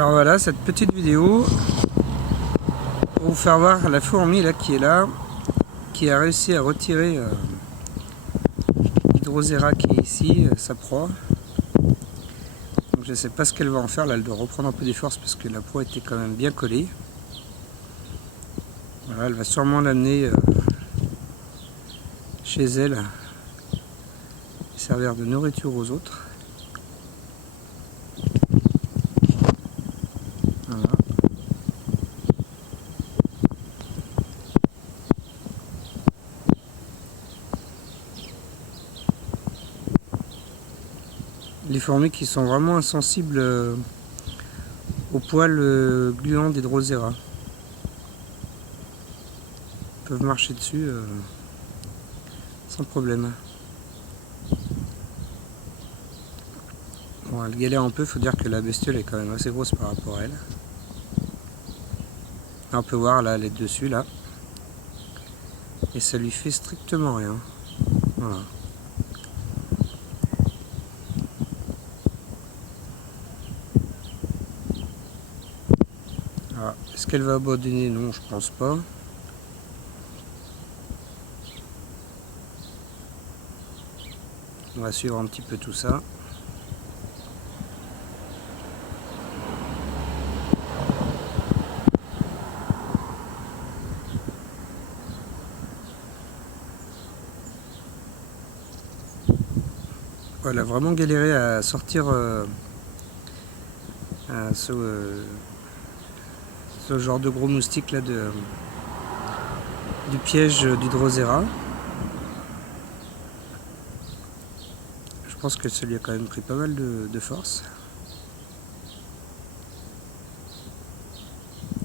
Alors voilà, cette petite vidéo pour vous faire voir la fourmi là qui est là, qui a réussi à retirer l'hydrosera qui est ici, sa proie. Donc je ne sais pas ce qu'elle va en faire, là elle doit reprendre un peu des forces parce que la proie était quand même bien collée. Voilà, elle va sûrement l'amener chez elle, servir de nourriture aux autres. Voilà. Les fourmis qui sont vraiment insensibles aux poils gluants des drosera peuvent marcher dessus sans problème. Bon, elle galère un peu, il faut dire que la bestiole est quand même assez grosse par rapport à elle. Là, on peut voir, là, elle est dessus, là. Et ça lui fait strictement rien. Voilà. Est-ce qu'elle va abandonner? Non, je pense pas. On va suivre un petit peu tout ça. Elle a vraiment galéré à sortir ce genre de gros moustique là du piège du drosera. Je pense que ça lui a quand même pris pas mal de force.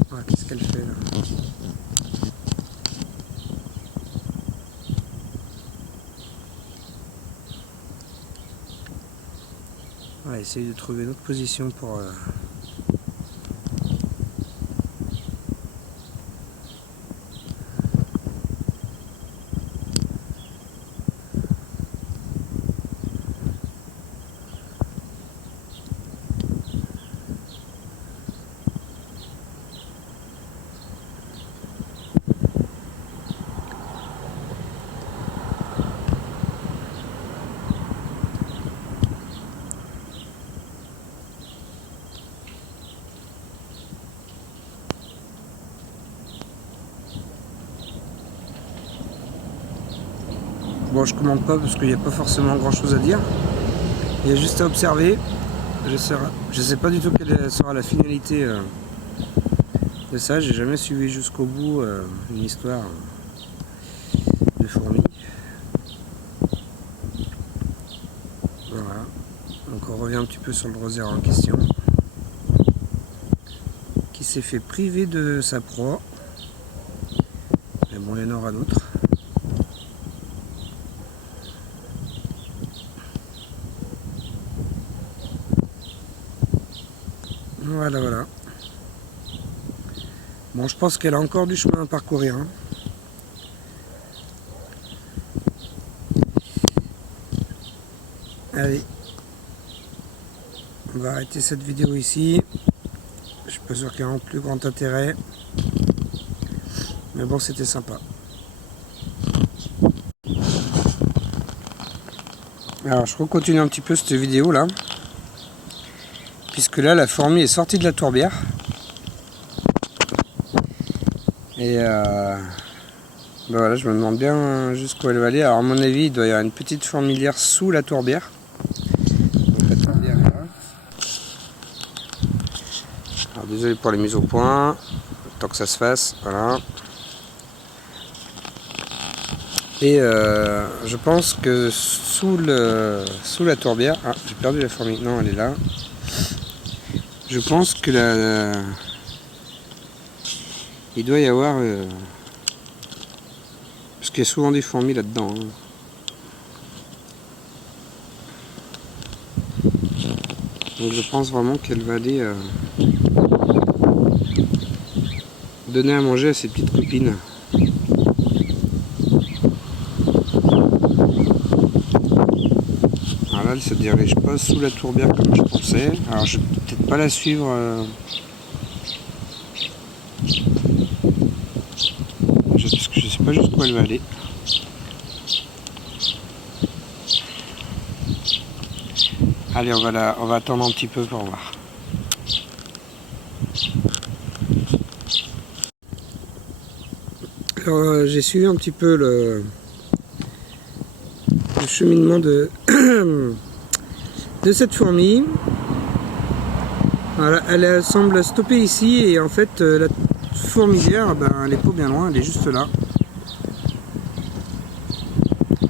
Voilà, qu'est-ce qu'elle fait là? On va essayer de trouver une autre position pour bon, je commande pas parce qu'il n'y a pas forcément grand chose à dire. Il y a juste à observer. Je sais pas du tout quelle sera la finalité de ça. J'ai jamais suivi jusqu'au bout une histoire de fourmis. Voilà. Donc on revient un petit peu sur le drosera en question, qui s'est fait priver de sa proie. Mais bon, il y en aura d'autres. Voilà, voilà. Bon, je pense qu'elle a encore du chemin à parcourir. Hein. Allez. On va arrêter cette vidéo ici. Je suis pas sûr qu'il y ait un plus grand intérêt. Mais bon, c'était sympa. Alors, je continue un petit peu cette vidéo là. Puisque là, la fourmi est sortie de la tourbière. Et ben voilà, je me demande bien jusqu'où elle va aller. Alors à mon avis, il doit y avoir une petite fourmilière sous la tourbière. Donc la tourbière est là. Alors désolé pour les mises au point. Tant que ça se fasse, voilà. Et je pense que sous la tourbière... Ah, j'ai perdu la fourmi. Non, elle est là. Je pense que il doit y avoir... parce qu'il y a souvent des fourmis là-dedans. Hein. Donc je pense vraiment qu'elle va aller donner à manger à ses petites copines. Alors là, elle se dirige pas sous la tourbière comme je pensais. Alors je vais peut-être pas la suivre. Parce que je sais pas jusqu'où elle va aller. Allez, on va attendre un petit peu pour voir. Alors j'ai suivi un petit peu le cheminement de cette fourmi. Voilà, elle semble stopper ici et en fait la fourmilière, ben, elle est pas bien loin, elle est juste là.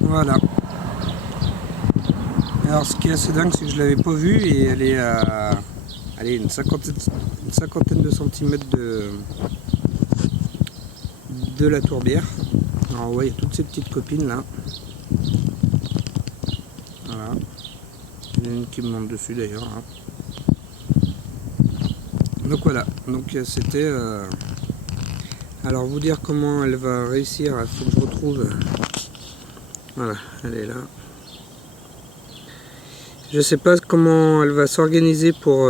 Voilà. Alors ce qui est assez dingue, c'est que je l'avais pas vue et elle est à une cinquantaine de centimètres de la tourbière. Alors ouais, il y a toutes ces petites copines là. Voilà. Il y en a une qui me monte dessus d'ailleurs. Hein. Donc voilà, donc c'était... Alors vous dire comment elle va réussir, il faut que je retrouve... Voilà, elle est là. Je sais pas comment elle va s'organiser pour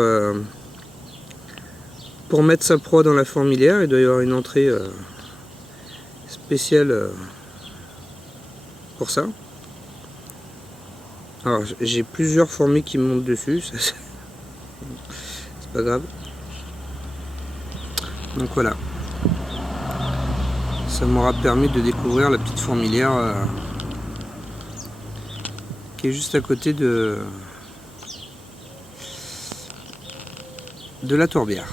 mettre sa proie dans la fourmilière. Il doit y avoir une entrée spéciale pour ça. Alors j'ai plusieurs fourmis qui me montent dessus, c'est pas grave. Donc voilà. Ça m'aura permis de découvrir la petite fourmilière qui est juste à côté de la tourbière.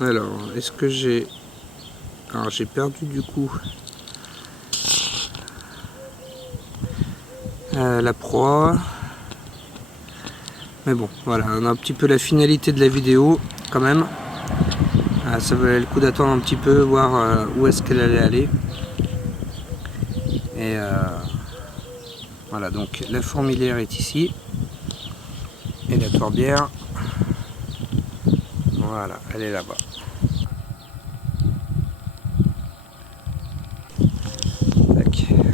Alors, est-ce que j'ai... Alors j'ai perdu du coup la proie. Mais bon, voilà, on a un petit peu la finalité de la vidéo quand même. Ça valait le coup d'attendre un petit peu, voir où est-ce qu'elle allait aller. Et voilà, donc la fourmilière est ici. Et la tourbière, voilà, elle est là-bas.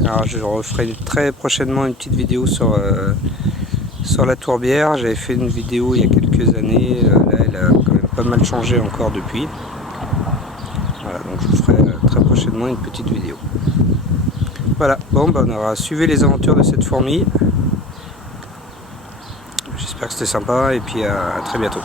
Alors je referai très prochainement une petite vidéo sur la tourbière. J'avais fait une vidéo il y a quelques années, là elle a quand même pas mal changé encore depuis. Voilà, donc je ferai très prochainement une petite vidéo. Voilà, bon ben on aura suivi les aventures de cette fourmi. J'espère que c'était sympa et puis à très bientôt.